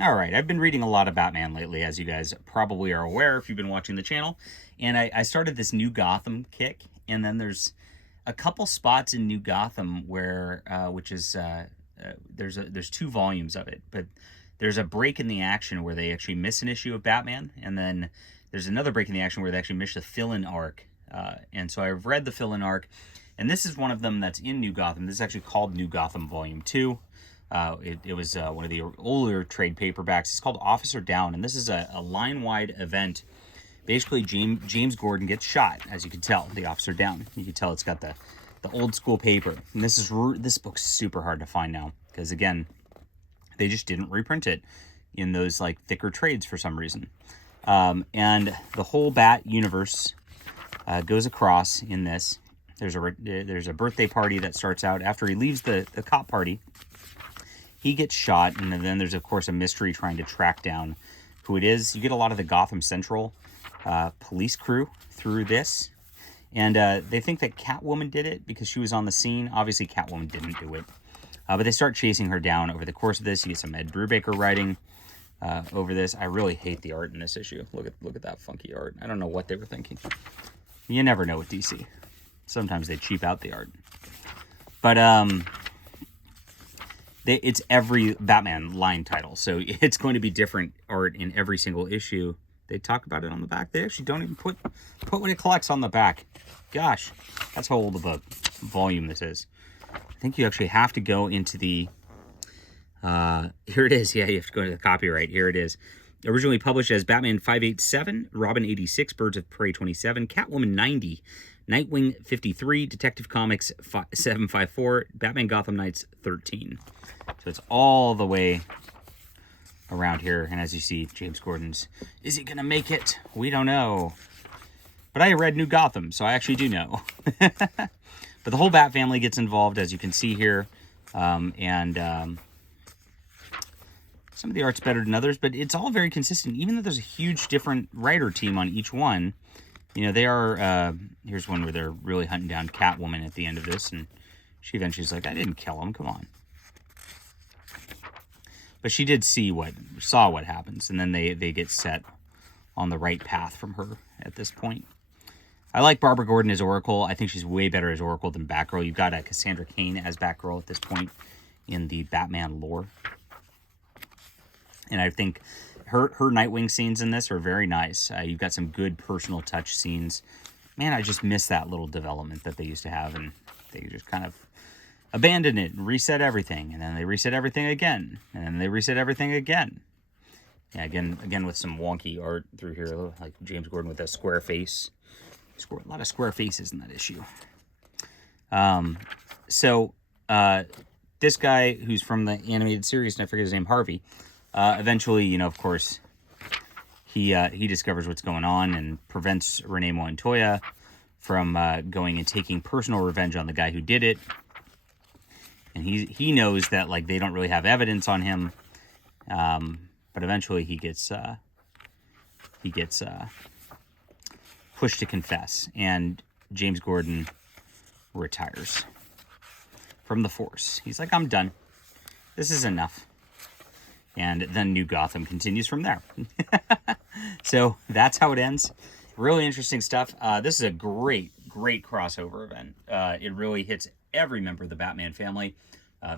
All right, I've been reading a lot of Batman lately, as you guys probably are aware if you've been watching the channel. And I started this New Gotham kick, and then there's a couple spots in New Gotham where, there's two volumes of it, but there's a break in the action where they actually miss an issue of Batman, and then there's another break in the action where they actually miss the fill-in arc. And so I've read the fill-in arc, and this is one of them that's in New Gotham. This is actually called New Gotham Volume 2. It was one of the older trade paperbacks. It's called Officer Down, and this is a line-wide event. Basically, James Gordon gets shot, as you can tell, the Officer Down. You can tell it's got the old school paper. And this book's super hard to find now, because, again, they just didn't reprint it in those, like, thicker trades for some reason. And the whole Bat universe goes across in this. There's a birthday party that starts out after he leaves the cop party. He gets shot, and then there's, of course, a mystery trying to track down who it is. You get a lot of the Gotham Central police crew through this, and they think that Catwoman did it because she was on the scene. Obviously, Catwoman didn't do it, but they start chasing her down over the course of this. You get some Ed Brubaker writing over this. I really hate the art in this issue. Look at that funky art. I don't know what they were thinking. You never know with DC. Sometimes they cheap out the art, but it's every Batman line title, so it's going to be different art in every single issue. They talk about it on the back. They actually don't even put what it collects on the back. Gosh, that's how old the book volume this is. I think you actually have to go into the here it is. Yeah, you have to go into the copyright. Here it is. Originally published as Batman 587, Robin 86, Birds of Prey 27, Catwoman 90, Nightwing 53, Detective Comics 754, Batman Gotham Knights 13. So it's all the way around here. And as you see, James Gordon's, is he going to make it? We don't know. But I read New Gotham, so I actually do know. But the whole Bat family gets involved, as you can see here. Some of the art's better than others, but it's all very consistent. Even though there's a huge different writer team on each one, you know, they are, here's one where they're really hunting down Catwoman at the end of this, and she eventually is like, I didn't kill him, come on. But she did saw what happens, and then they get set on the right path from her at this point. I like Barbara Gordon as Oracle. I think she's way better as Oracle than Batgirl. You've got Cassandra Cain as Batgirl at this point in the Batman lore. And I think her Nightwing scenes in this are very nice. You've got some good personal touch scenes. Man, I just miss that little development that they used to have, and they just kind of abandoned it and reset everything, and then they reset everything again, and then they reset everything again. Yeah, again with some wonky art through here, like James Gordon with a square face. A lot of square faces in that issue. This guy who's from the animated series, and I forget his name, Harvey. Eventually, you know, of course, he discovers what's going on and prevents Renee Montoya from going and taking personal revenge on the guy who did it. And he knows that, like, they don't really have evidence on him, but eventually he gets pushed to confess, and James Gordon retires from the force. He's like, I'm done. This is enough. And then New Gotham continues from there. So that's how it ends. Really interesting stuff. This is a great crossover event. It really hits every member of the Batman family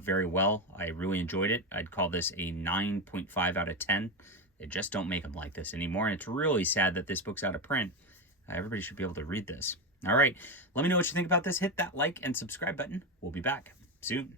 very well. I really enjoyed it. I'd call this a 9.5 out of 10. They just don't make them like this anymore. And it's really sad that this book's out of print. Everybody should be able to read this. All right. Let me know what you think about this. Hit that like and subscribe button. We'll be back soon.